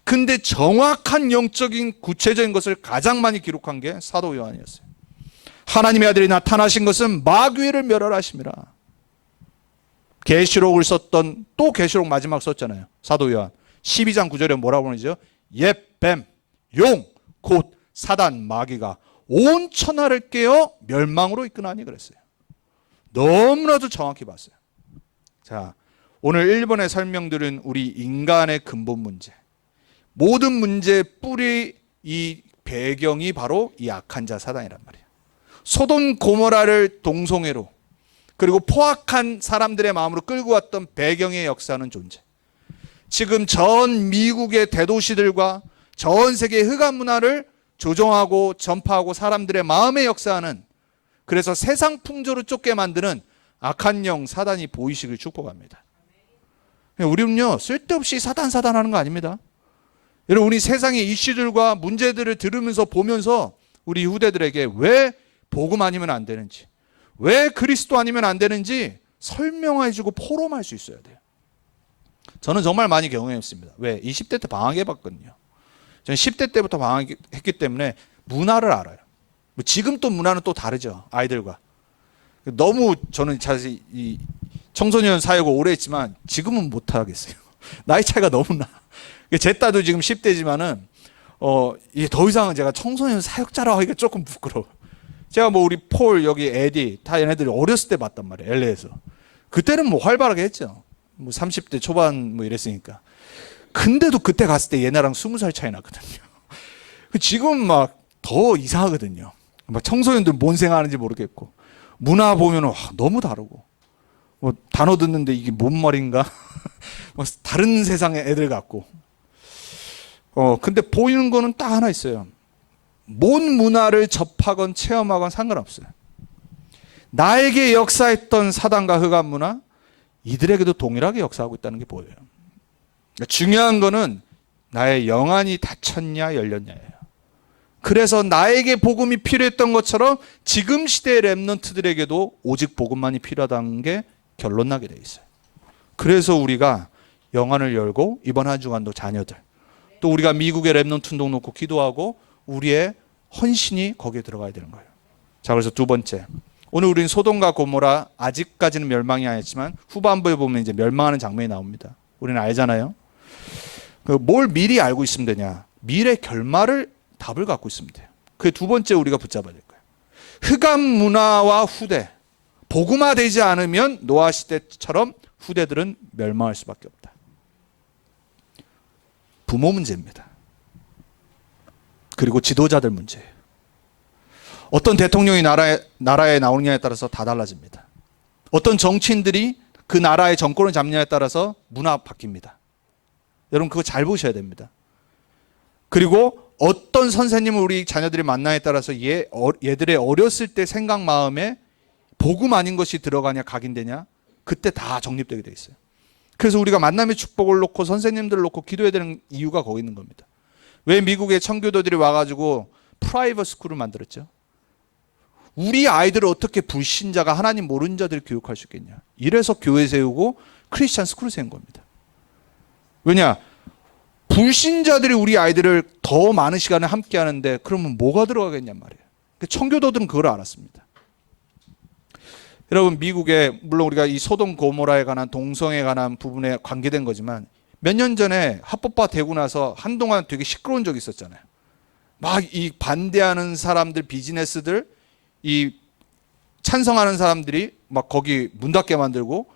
근데 정확한 영적인 구체적인 것을 가장 많이 기록한 게 사도 요한이었어요. 하나님의 아들이 나타나신 것은 마귀를 멸하심이라. 계시록을 썼던, 또 계시록 마지막 썼잖아요. 사도 요한 12장 9절에 뭐라고 그러죠? 옛 뱀, 용, 곧 사단, 마귀가 온 천하를 깨어 멸망으로 이끄나니 그랬어요. 너무나도 정확히 봤어요. 자, 오늘 1번에 설명드린 우리 인간의 근본 문제, 모든 문제의 뿌리, 이 배경이 바로 이 악한 자 사단이란 말이에요. 소돔 고모라를 동성애로, 그리고 포악한 사람들의 마음으로 끌고 왔던 배경의 역사는 존재. 지금 전 미국의 대도시들과 전 세계의 흑암 문화를 조종하고 전파하고 사람들의 마음의 역사는, 그래서 세상 풍조로 쫓게 만드는 악한 영 사단이 보이시길 축복합니다. 우리는요, 쓸데없이 사단 하는 거 아닙니다. 여러분, 우리 세상의 이슈들과 문제들을 들으면서 보면서 우리 후대들에게 왜 복음 아니면 안 되는지, 왜 그리스도 아니면 안 되는지 설명해주고 포럼할 수 있어야 돼요. 저는 정말 많이 경험했습니다. 왜? 20대 때 방학해봤거든요. 저는 10대 때부터 방학했기 때문에 문화를 알아요. 지금 또 문화는 또 다르죠, 아이들과. 너무 저는 사실 이 청소년 사역을 오래 했지만 지금은 못하겠어요. 나이 차이가 너무 나. 제 딸도 지금 10대지만은 이게 더 이상은 제가 청소년 사역자라고 하기가 조금 부끄러워. 제가 뭐 우리 폴, 여기 에디 다 얘네들이 어렸을 때 봤단 말이에요, LA에서. 그때는 뭐 활발하게 했죠. 뭐 30대 초반 뭐 이랬으니까. 근데도 그때 갔을 때 얘네랑 20살 차이 나거든요. 지금 막 더 이상하거든요. 막 청소년들 뭔 생각하는지 모르겠고, 문화 보면은 너무 다르고, 뭐 단어 듣는데 이게 뭔 말인가? 뭐 다른 세상의 애들 같고. 근데 보이는 거는 딱 하나 있어요. 뭔 문화를 접하건 체험하건 상관없어요. 나에게 역사했던 사단과 흑암 문화, 이들에게도 동일하게 역사하고 있다는 게 보여요. 그러니까 중요한 거는 나의 영안이 닫혔냐 열렸냐예요. 그래서 나에게 복음이 필요했던 것처럼 지금 시대의 렘넌트들에게도 오직 복음만이 필요하다는 게 결론 나게 돼 있어요. 그래서 우리가 영안을 열고 이번 한 주간도 자녀들, 또 우리가 미국의 렘넌트 운동 놓고 기도하고 우리의 헌신이 거기에 들어가야 되는 거예요. 자, 그래서 두 번째, 오늘 우리는 소돔과 고모라 아직까지는 멸망이 아니었지만 후반부에 보면 이제 멸망하는 장면이 나옵니다. 우리는 알잖아요. 뭘 미리 알고 있으면 되냐? 미래 결말을 답을 갖고 있으면 돼요. 그게 두 번째 우리가 붙잡아야 될 거예요. 흑암 문화와 후대, 복음화되지 않으면 노아 시대처럼 후대들은 멸망할 수밖에 없다. 부모 문제입니다. 그리고 지도자들 문제예요. 어떤 대통령이 나라에 나오느냐에 따라서 다 달라집니다. 어떤 정치인들이 그 나라의 정권을 잡느냐에 따라서 문화 바뀝니다. 여러분, 그거 잘 보셔야 됩니다. 그리고 어떤 선생님을 우리 자녀들이 만나에 따라서 얘들의 어렸을 때 생각 마음에 복음 아닌 것이 들어가냐 각인되냐, 그때 다 정립되게 돼 있어요. 그래서 우리가 만남의 축복을 놓고 선생님들을 놓고 기도해야 되는 이유가 거기 있는 겁니다. 왜 미국의 청교도들이 와가지고 프라이빗 스쿨을 만들었죠? 우리 아이들을 어떻게 불신자가 하나님 모르는 자들을 교육할 수 있겠냐. 이래서 교회 세우고 크리스찬 스쿨을 세운 겁니다. 왜냐? 불신자들이 우리 아이들을 더 많은 시간을 함께 하는데 그러면 뭐가 들어가겠냔 말이에요. 청교도들은 그걸 알았습니다. 여러분, 미국에 물론 우리가 이 소돔 고모라에 관한 동성애에 관한 부분에 관계된 거지만 몇 년 전에 합법화 되고 나서 한동안 되게 시끄러운 적이 있었잖아요. 막 이 반대하는 사람들, 비즈니스들, 이 찬성하는 사람들이 막 거기 문 닫게 만들고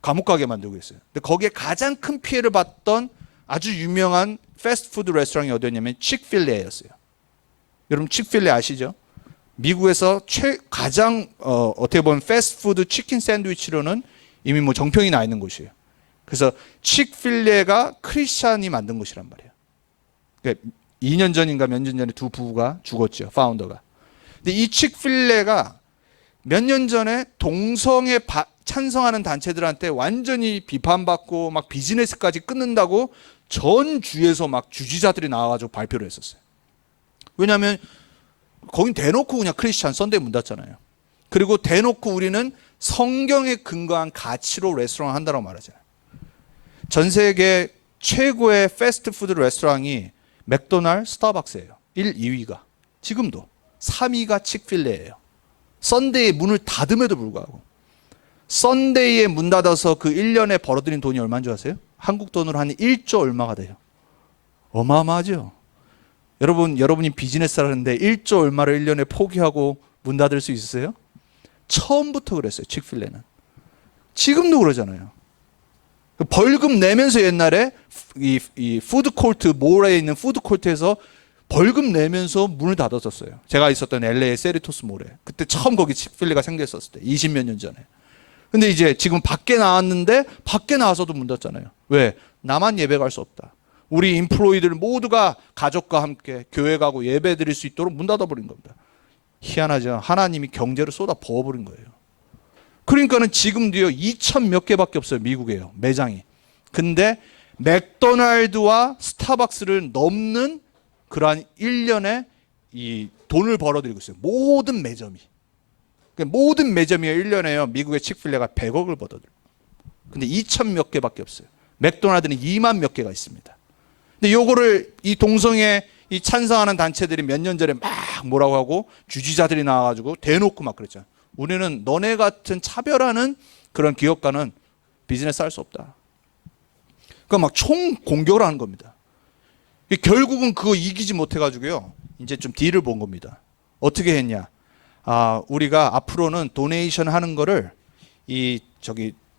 감옥 가게 만들고 있어요. 근데 거기에 가장 큰 피해를 봤던 아주 유명한 패스트푸드 레스토랑이 어디였냐면 칙필레였어요. 여러분, 칙필레 아시죠? 미국에서 가장 어떻게 보면 패스트푸드 치킨 샌드위치로는 이미 뭐 정평이 나 있는 곳이에요. 그래서 칙필레가 크리스찬이 만든 곳이란 말이에요. 그러니까 2년 전인가 몇 년 전에 두 부부가 죽었죠, 파운더가. 근데 이 칙필레가 몇 년 전에 동성애 찬성하는 단체들한테 완전히 비판받고 막 비즈니스까지 끊는다고 전 주에서 막 주지자들이 나와가지고 발표를 했었어요. 왜냐하면 거긴 대놓고 그냥 크리스찬 썬데이 문 닫잖아요. 그리고 대놓고 우리는 성경에 근거한 가치로 레스토랑 한다고 말하잖아요. 전 세계 최고의 패스트푸드 레스토랑이 맥도날드, 스타벅스예요. 1, 2위가. 지금도 3위가 칙필레예요. 썬데이에 문을 닫음에도 불구하고. 썬데이에 문 닫아서 그 1년에 벌어들인 돈이 얼마인 줄 아세요? 한국 돈으로 한 1조 얼마가 돼요. 어마어마하죠. 여러분이 비즈니스 하는데 1조 얼마를 1년에 포기하고 문 닫을 수 있으세요? 처음부터 그랬어요. 칙필레는. 지금도 그러잖아요. 벌금 내면서 옛날에 이 푸드코트, 몰에 있는 푸드코트에서 벌금 내면서 문을 닫았었어요. 제가 있었던 LA 세리토스 몰에. 그때 처음 거기 칙필레가 생겼었을 때. 20몇 년 전에. 근데 이제 지금 밖에 나왔는데 밖에 나와서도 문 닫잖아요. 왜? 나만 예배 갈 수 없다. 우리 인플로이들 모두가 가족과 함께 교회 가고 예배 드릴 수 있도록 문 닫아버린 겁니다. 희한하죠. 하나님이 경제를 쏟아 부어버린 거예요. 그러니까는 지금도요 2,000 몇 개밖에 없어요. 미국에요. 매장이. 근데 맥도날드와 스타벅스를 넘는 그러한 1년에 이 돈을 벌어들이고 있어요. 모든 매점이. 모든 매점이 1년에요. 미국의 칙필레가 100억을 벌어들여요. 근데 2,000 몇 개밖에 없어요. 맥도날드는 2만 몇 개가 있습니다. 근데 요거를 이 동성애 이 찬성하는 단체들이 몇 년 전에 막 뭐라고 하고 주지자들이 나와가지고 대놓고 막 그랬잖아요. 우리는 너네 같은 차별하는 그런 기업가는 비즈니스 할 수 없다. 그러니까 막 총 공격을 하는 겁니다. 결국은 그거 이기지 못해가지고요. 이제 좀 딜을 본 겁니다. 어떻게 했냐? 우리가 앞으로는 도네이션 하는 거를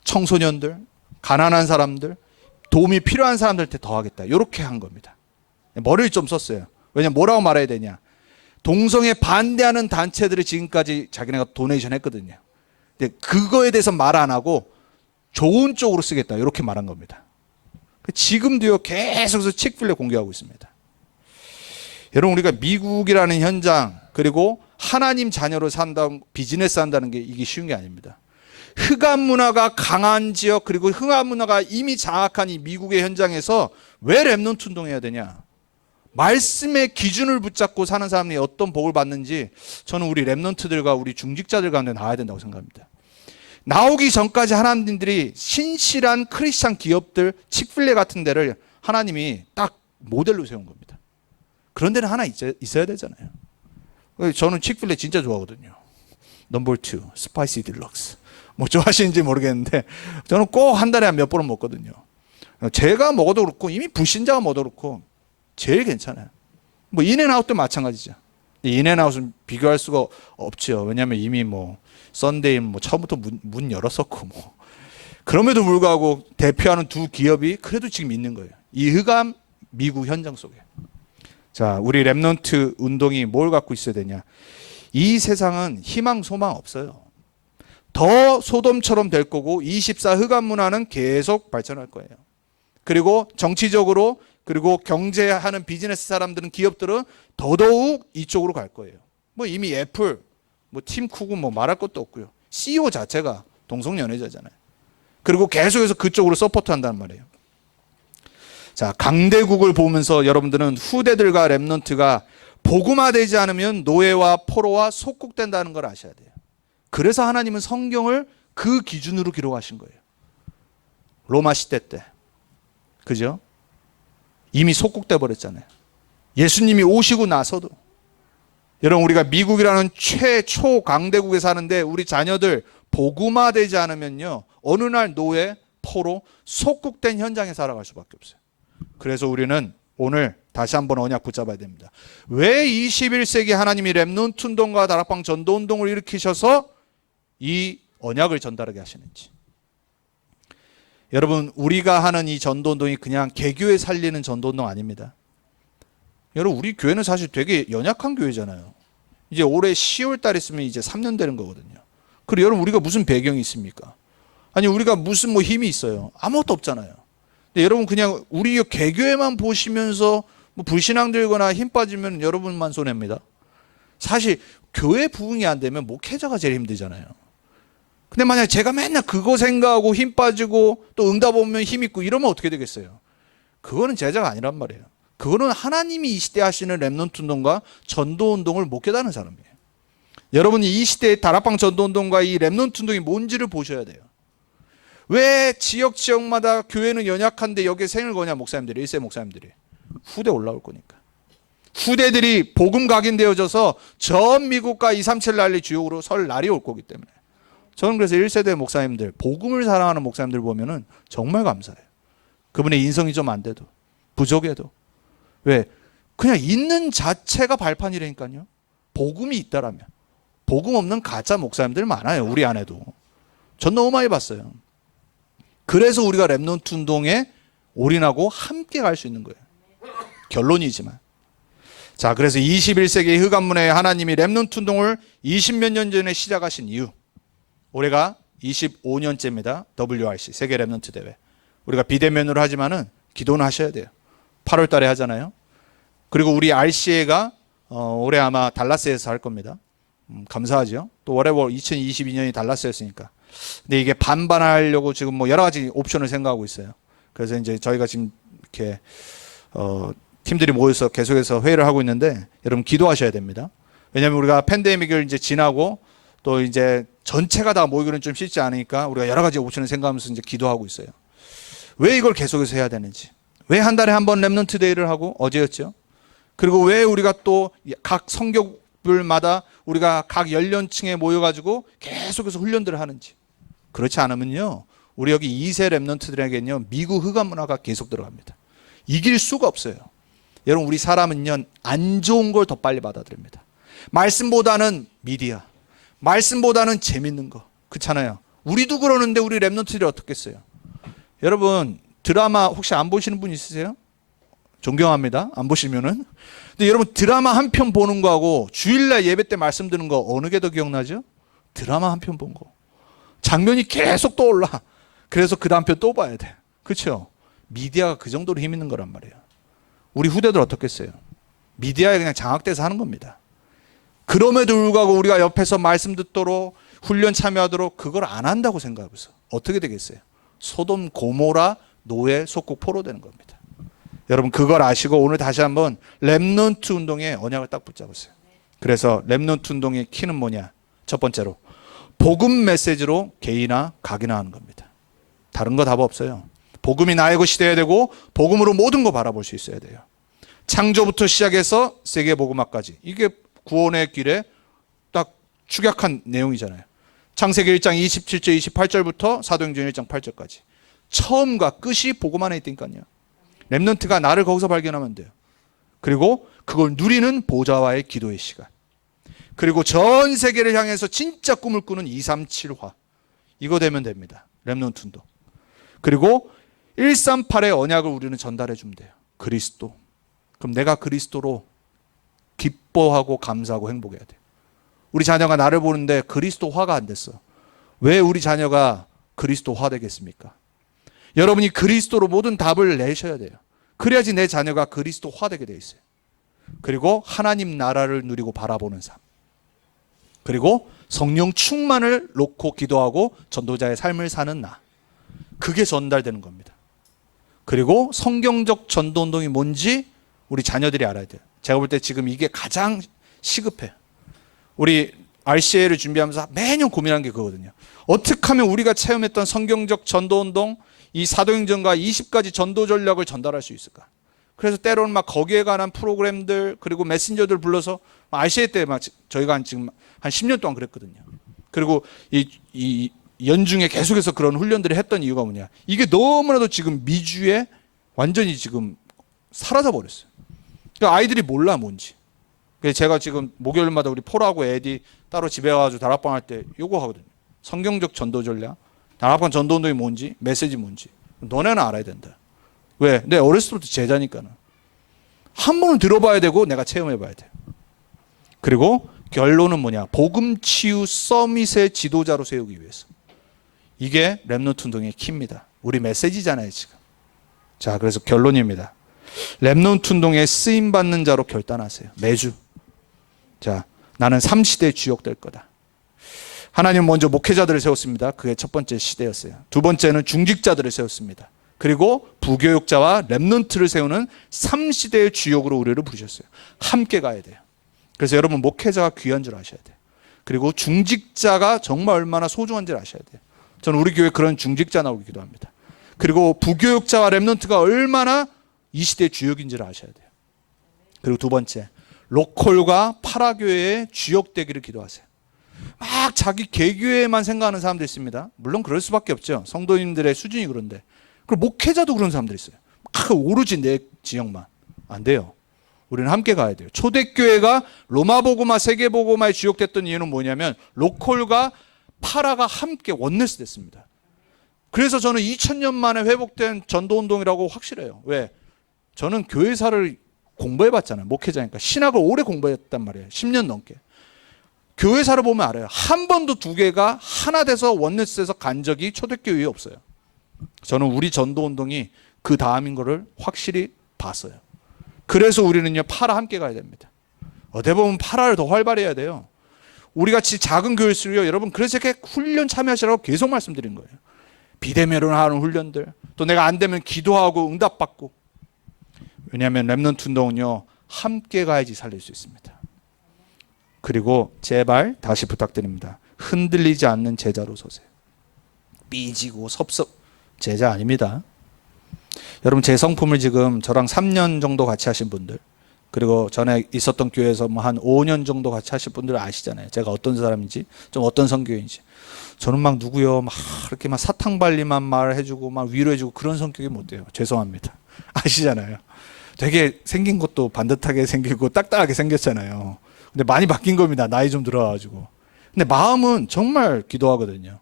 청소년들, 가난한 사람들, 도움이 필요한 사람들한테 더 하겠다. 이렇게 한 겁니다. 머리를 좀 썼어요. 왜냐면 뭐라고 말해야 되냐? 동성애 반대하는 단체들이 지금까지 자기네가 도네이션 했거든요. 근데 그거에 대해서 말 안 하고 좋은 쪽으로 쓰겠다. 이렇게 말한 겁니다. 지금도요 계속해서 칙필레 공개하고 있습니다. 여러분 우리가 미국이라는 현장 그리고 하나님 자녀로 산다 비즈니스 한다는 게 이게 쉬운 게 아닙니다. 흑암 문화가 강한 지역 그리고 흑암 문화가 이미 장악한 이 미국의 현장에서 왜 렘넌트 운동해야 되냐? 말씀의 기준을 붙잡고 사는 사람이 어떤 복을 받는지 저는 우리 렘넌트들과 우리 중직자들 가운데 나와야 된다고 생각합니다. 나오기 전까지 하나님들이 신실한 크리스찬 기업들 칙필레 같은 데를 하나님이 딱 모델로 세운 겁니다. 그런 데는 하나 있어야 되잖아요. 저는 칙필레 진짜 좋아하거든요. 넘버 2 스파이시 딜럭스. 뭐 좋아하시는지 모르겠는데 저는 꼭 한 달에 몇 번은 먹거든요. 제가 먹어도 그렇고 이미 불신자가 먹어도 그렇고 제일 괜찮아요. 뭐 인앤아웃도 마찬가지죠. 인앤아웃은 비교할 수가 없죠. 왜냐하면 이미 뭐 썬데이 뭐 처음부터 문 열었었고 뭐 그럼에도 불구하고 대표하는 두 기업이 그래도 지금 있는 거예요. 이 흑암 미국 현장 속에. 자, 우리 렘넌트 운동이 뭘 갖고 있어야 되냐? 이 세상은 희망 소망 없어요. 더 소돔처럼 될 거고 24 흑암 문화는 계속 발전할 거예요. 그리고 정치적으로 그리고 경제하는 비즈니스 사람들은 기업들은 더더욱 이쪽으로 갈 거예요. 뭐 이미 애플, 뭐 팀 쿡은 뭐 말할 것도 없고요. CEO 자체가 동성연애자잖아요. 그리고 계속해서 그쪽으로 서포트한다는 말이에요. 자, 강대국을 보면서 여러분들은 후대들과 렘넌트가 복음화되지 않으면 노예와 포로와 속국된다는 걸 아셔야 돼요. 그래서 하나님은 성경을 그 기준으로 기록하신 거예요. 로마 시대 때. 그죠? 이미 속국돼 버렸잖아요. 예수님이 오시고 나서도. 여러분 우리가 미국이라는 최초 강대국에 사는데 우리 자녀들 복음화되지 않으면요. 어느 날 노예, 포로, 속국된 현장에 살아갈 수밖에 없어요. 그래서 우리는 오늘 다시 한번 언약 붙잡아야 됩니다. 왜 21세기 하나님이 렘넌트 운동과 다락방 전도 운동을 일으키셔서 이 언약을 전달하게 하시는지. 여러분 우리가 하는 이 전도 운동이 그냥 개교에 살리는 전도 운동 아닙니다. 여러분 우리 교회는 사실 되게 연약한 교회잖아요. 이제 올해 10월 달 있으면 이제 3년 되는 거거든요. 그리고 여러분 우리가 무슨 배경이 있습니까? 아니 우리가 무슨 뭐 힘이 있어요? 아무것도 없잖아요. 근데 여러분 그냥 우리 개교회만 보시면서 뭐 불신앙 들거나 힘 빠지면 여러분만 손해입니다. 사실 교회 부흥이 안 되면 목회자가 제일 힘들잖아요. 근데 만약에 제가 맨날 그거 생각하고 힘 빠지고 또 응답 오면 힘 있고 이러면 어떻게 되겠어요? 그거는 제자가 아니란 말이에요. 그거는 하나님이 이 시대에 하시는 렘넌트 운동과 전도 운동을 못 깨닫는 사람이에요. 여러분이 이 시대의 다락방 전도 운동과 이 렘넌트 운동이 뭔지를 보셔야 돼요. 왜 지역마다 교회는 연약한데 여기에 생을 거냐, 목사님들이, 1세 목사님들이. 후대 올라올 거니까. 후대들이 복음 각인되어져서 전 미국과 237 난리 주역으로 설 날이 올 거기 때문에. 저는 그래서 1세대 목사님들, 복음을 사랑하는 목사님들 보면은 정말 감사해요. 그분의 인성이 좀 안 돼도, 부족해도. 왜? 그냥 있는 자체가 발판이라니까요. 복음이 있다라면. 복음 없는 가짜 목사님들 많아요, 우리 안에도. 전 너무 많이 봤어요. 그래서 우리가 렘넌트 운동에 올인하고 함께 갈 수 있는 거예요. 결론이지만. 자, 그래서 21세기 흑암문에 하나님이 렘넌트 운동을 20몇 년 전에 시작하신 이유. 올해가 25년째입니다. WRC 세계 렘넌트 대회. 우리가 비대면으로 하지만은 기도는 하셔야 돼요. 8월 달에 하잖아요. 그리고 우리 RCA가 올해 아마 달라스에서 할 겁니다. 감사하죠. 또 올해 2022년이 달라스였으니까. 근데 이게 반반하려고 지금 뭐 여러 가지 옵션을 생각하고 있어요. 그래서 이제 저희가 지금 이렇게 팀들이 모여서 계속해서 회의를 하고 있는데 여러분 기도하셔야 됩니다. 왜냐하면 우리가 팬데믹을 이제 지나고 또 이제 전체가 다 모이기는 좀 쉽지 않으니까 우리가 여러 가지 옵션을 생각하면서 이제 기도하고 있어요. 왜 이걸 계속해서 해야 되는지. 왜 한 달에 한 번 렘넌트 데이를 하고 어제였죠. 그리고 왜 우리가 또 각 성격별마다 우리가 각 연령층에 모여가지고 계속해서 훈련들을 하는지. 그렇지 않으면요, 우리 여기 2세 렘넌트들에게는요, 미국 흑암 문화가 계속 들어갑니다. 이길 수가 없어요. 여러분, 우리 사람은요, 안 좋은 걸 더 빨리 받아들입니다. 말씀보다는 미디어, 말씀보다는 재밌는 거. 그렇잖아요. 우리도 그러는데 우리 렘넌트들이 어떻겠어요? 여러분, 드라마 혹시 안 보시는 분 있으세요? 존경합니다. 안 보시면은. 근데 여러분, 드라마 한 편 보는 거하고 주일날 예배 때 말씀 드는 거 어느 게 더 기억나죠? 드라마 한 편 본 거. 장면이 계속 떠올라. 그래서 그 다음 편 또 봐야 돼. 그렇죠? 미디어가 그 정도로 힘 있는 거란 말이에요. 우리 후대들 어떻겠어요? 미디어에 그냥 장악돼서 하는 겁니다. 그럼에도 불구하고 우리가 옆에서 말씀 듣도록 훈련 참여하도록 그걸 안 한다고 생각하고 있어. 어떻게 되겠어요? 소돔 고모라 노예 속국 포로되는 겁니다. 여러분, 그걸 아시고 오늘 다시 한번 렘넌트 운동의 언약을 딱 붙잡으세요. 그래서 렘넌트 운동의 키는 뭐냐? 첫 번째로 복음 메시지로 개인화, 각인화하는 겁니다. 다른 거 답 없어요. 복음이 나의 것이 되어야 되고 복음으로 모든 거 바라볼 수 있어야 돼요. 창조부터 시작해서 세계 복음화까지. 이게 구원의 길에 딱 축약한 내용이잖아요. 창세기 1장 27절 28절부터 사도행전 1장 8절까지. 처음과 끝이 복음 안에 있다니까요. 렘넌트가 나를 거기서 발견하면 돼요. 그리고 그걸 누리는 보좌와의 기도의 시간. 그리고 전 세계를 향해서 진짜 꿈을 꾸는 237화. 이거 되면 됩니다. 렘넌트 운동. 그리고 138의 언약을 우리는 전달해 주면 돼요. 그리스도. 그럼 내가 그리스도로 기뻐하고 감사하고 행복해야 돼요. 우리 자녀가 나를 보는데 그리스도화가 안 됐어. 왜 우리 자녀가 그리스도화 되겠습니까? 여러분이 그리스도로 모든 답을 내셔야 돼요. 그래야지 내 자녀가 그리스도화 되게 돼 있어요. 그리고 하나님 나라를 누리고 바라보는 삶. 그리고 성령 충만을 놓고 기도하고 전도자의 삶을 사는 나. 그게 전달되는 겁니다. 그리고 성경적 전도운동이 뭔지 우리 자녀들이 알아야 돼요. 제가 볼 때 지금 이게 가장 시급해요. 우리 RCA를 준비하면서 매년 고민한 게 그거거든요. 어떻게 하면 우리가 체험했던 성경적 전도운동, 이 사도행전과 20가지 전도 전략을 전달할 수 있을까? 그래서 때로는 막 거기에 관한 프로그램들 그리고 메신저들 불러서 RCA 때 막 저희가 지금 한 10년 동안 그랬거든요. 그리고 이 연중에 계속해서 그런 훈련들을 했던 이유가 뭐냐? 이게 너무나도 지금 미주에 완전히 지금 사라져 버렸어요. 그러니까 아이들이 몰라 뭔지. 그래서 제가 지금 목요일마다 우리 폴하고 에디 따로 집에 가가지고 다락방 할 때 요거 하거든요. 성경적 전도 전략, 다락방 전도 운동이 뭔지, 메시지 뭔지. 너네는 알아야 된다. 왜? 내 어렸을 때부터 제자니까는. 한 번은 들어봐야 되고 내가 체험해봐야 돼. 그리고 결론은 뭐냐? 복음 치유 서밋의 지도자로 세우기 위해서. 이게 렘넌트 운동의 키입니다. 우리 메시지잖아요 지금. 자, 그래서 결론입니다. 렘넌트 운동에 쓰임받는 자로 결단하세요. 매주. 자, 나는 3시대의 주역 될 거다. 하나님 먼저 목회자들을 세웠습니다. 그게 첫 번째 시대였어요. 두 번째는 중직자들을 세웠습니다. 그리고 부교육자와 렘넌트를 세우는 3시대의 주역으로 우리를 부르셨어요. 함께 가야 돼요. 그래서 여러분 목회자가 귀한 줄 아셔야 돼요. 그리고 중직자가 정말 얼마나 소중한지를 아셔야 돼요. 저는 우리 교회에 그런 중직자 나오기 기도합니다. 그리고 부교육자와 렘넌트가 얼마나 이 시대의 주역인지를 아셔야 돼요. 그리고 두 번째, 로컬과 파라교회의 주역되기를 기도하세요. 막 자기 개교회만 생각하는 사람도 있습니다. 물론 그럴 수밖에 없죠. 성도님들의 수준이 그런데. 그리고 목회자도 그런 사람들이 있어요. 막 오로지 내 지역만. 안 돼요. 우리는 함께 가야 돼요. 초대교회가 로마복음화, 세계복음화에 주역됐던 이유는 뭐냐면 로컬과 파라가 함께 원네스 됐습니다. 그래서 저는 2000년 만에 회복된 전도운동이라고 확실해요. 왜? 저는 교회사를 공부해봤잖아요. 목회자니까. 신학을 오래 공부했단 말이에요. 10년 넘게. 교회사를 보면 알아요. 한 번도 두 개가 하나 돼서 원네스에서 간 적이 초대교회에 없어요. 저는 우리 전도운동이 그 다음인 거를 확실히 봤어요. 그래서 우리는요, 파라 함께 가야 됩니다. 어떻게 보면 파라를 더 활발해야 돼요. 우리 같이 작은 교회일수록요, 여러분, 그래서 이렇게 훈련 참여하시라고 계속 말씀드린 거예요. 비대면으로 하는 훈련들, 또 내가 안 되면 기도하고 응답받고. 왜냐하면 렘넌트 운동은요, 함께 가야지 살릴 수 있습니다. 그리고 제발 다시 부탁드립니다. 흔들리지 않는 제자로 서세요. 삐지고 제자 아닙니다. 여러분, 제 성품을 지금 저랑 3년 정도 같이 하신 분들, 그리고 전에 있었던 교회에서 한 5년 정도 같이 하신 분들 아시잖아요. 제가 어떤 사람인지, 좀 어떤 성격인지. 저는 막 누구요, 막 이렇게 막 사탕발리만 말해주고 막 위로해주고 그런 성격이 못 돼요. 죄송합니다. 아시잖아요. 되게 생긴 것도 반듯하게 생기고 딱딱하게 생겼잖아요. 근데 많이 바뀐 겁니다. 나이 좀 들어가지고. 근데 마음은 정말 기도하거든요.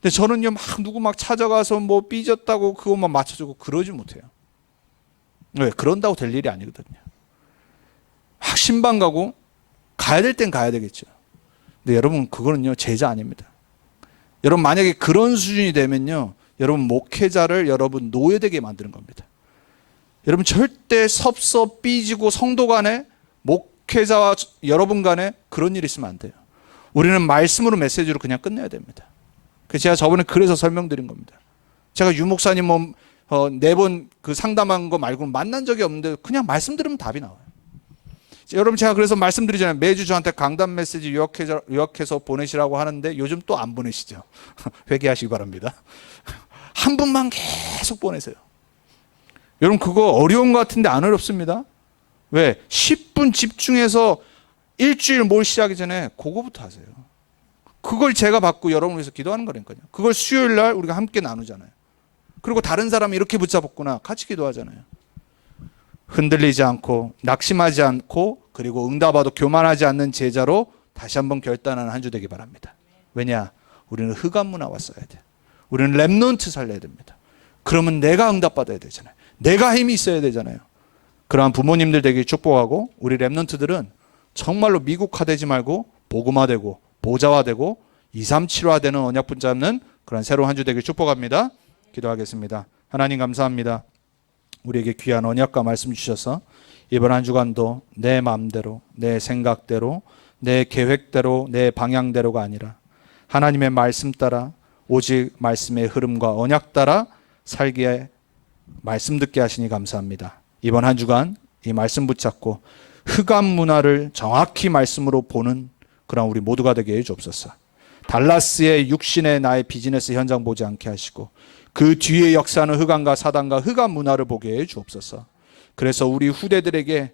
근데 저는요, 막 누구 막 찾아가서 뭐 삐졌다고 그것만 맞춰주고 그러지 못해요. 왜? 그런다고 될 일이 아니거든요. 막 신방 가고 가야 될 땐 가야 되겠죠. 근데 여러분, 그거는요, 제자 아닙니다. 여러분, 만약에 그런 수준이 되면요, 여러분 목회자를 여러분 노예되게 만드는 겁니다. 여러분, 절대 섭섭 삐지고 성도 간에 목회자와 여러분 간에 그런 일이 있으면 안 돼요. 우리는 말씀으로 메시지로 그냥 끝내야 됩니다. 제가 저번에 그래서 설명드린 겁니다. 제가 유 목사님 4번 그 상담한 거 말고는 만난 적이 없는데 그냥 말씀 들으면 답이 나와요. 여러분, 제가 그래서 말씀드리잖아요. 매주 저한테 강단 메시지 요약해서 보내시라고 하는데 요즘 또 안 보내시죠. 회개하시기 바랍니다. 한 분만 계속 보내세요. 여러분, 그거 어려운 것 같은데 안 어렵습니다. 왜? 10분 집중해서 일주일 몰 시작하기 전에 그거부터 하세요. 그걸 제가 받고 여러분을 위해서 기도하는 거라니까요. 그걸 수요일 날 우리가 함께 나누잖아요. 그리고 다른 사람이 이렇게 붙잡았구나, 같이 기도하잖아요. 흔들리지 않고 낙심하지 않고 그리고 응답하도 교만하지 않는 제자로 다시 한번 결단하는 한 주 되기 바랍니다. 왜냐? 우리는 흑암 문화와 써야 돼요. 우리는 렘넌트 살려야 됩니다. 그러면 내가 응답받아야 되잖아요. 내가 힘이 있어야 되잖아요. 그러한 부모님들 되길 축복하고, 우리 렘넌트들은 정말로 미국화되지 말고 복음화되고 보좌화되고 237화되는 언약 붙잡는 그런 새로운 한 주 되길 축복합니다. 기도하겠습니다. 하나님, 감사합니다. 우리에게 귀한 언약과 말씀 주셔서 이번 한 주간도 내 마음대로, 내 생각대로, 내 계획대로, 내 방향대로가 아니라 하나님의 말씀 따라, 오직 말씀의 흐름과 언약 따라 살기에 말씀 듣게 하시니 감사합니다. 이번 한 주간 이 말씀 붙잡고 흑암 문화를 정확히 말씀으로 보는 그런 우리 모두가 되게 해주옵소서. 달라스의 육신의 나의 비즈니스 현장 보지 않게 하시고 그 뒤에 역사하는 흑암과 사단과 흑암 문화를 보게 해 주옵소서. 그래서 우리 후대들에게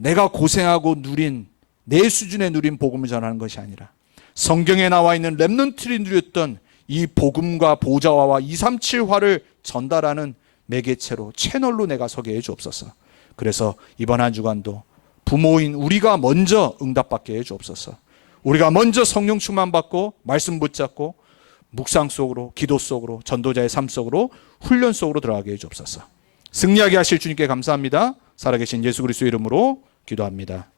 내가 고생하고 누린, 내 수준에 누린 복음을 전하는 것이 아니라 성경에 나와 있는 렘넌트들이 누렸던 이 복음과 보좌화와 237화를 전달하는 매개체로, 채널로 내가 서게 해 주옵소서. 그래서 이번 한 주간도 부모인 우리가 먼저 응답받게 해 주옵소서. 우리가 먼저 성령 충만 받고 말씀 붙잡고 묵상 속으로, 기도 속으로, 전도자의 삶 속으로, 훈련 속으로 들어가게 해 주옵소서. 승리하게 하실 주님께 감사합니다. 살아계신 예수 그리스도 이름으로 기도합니다.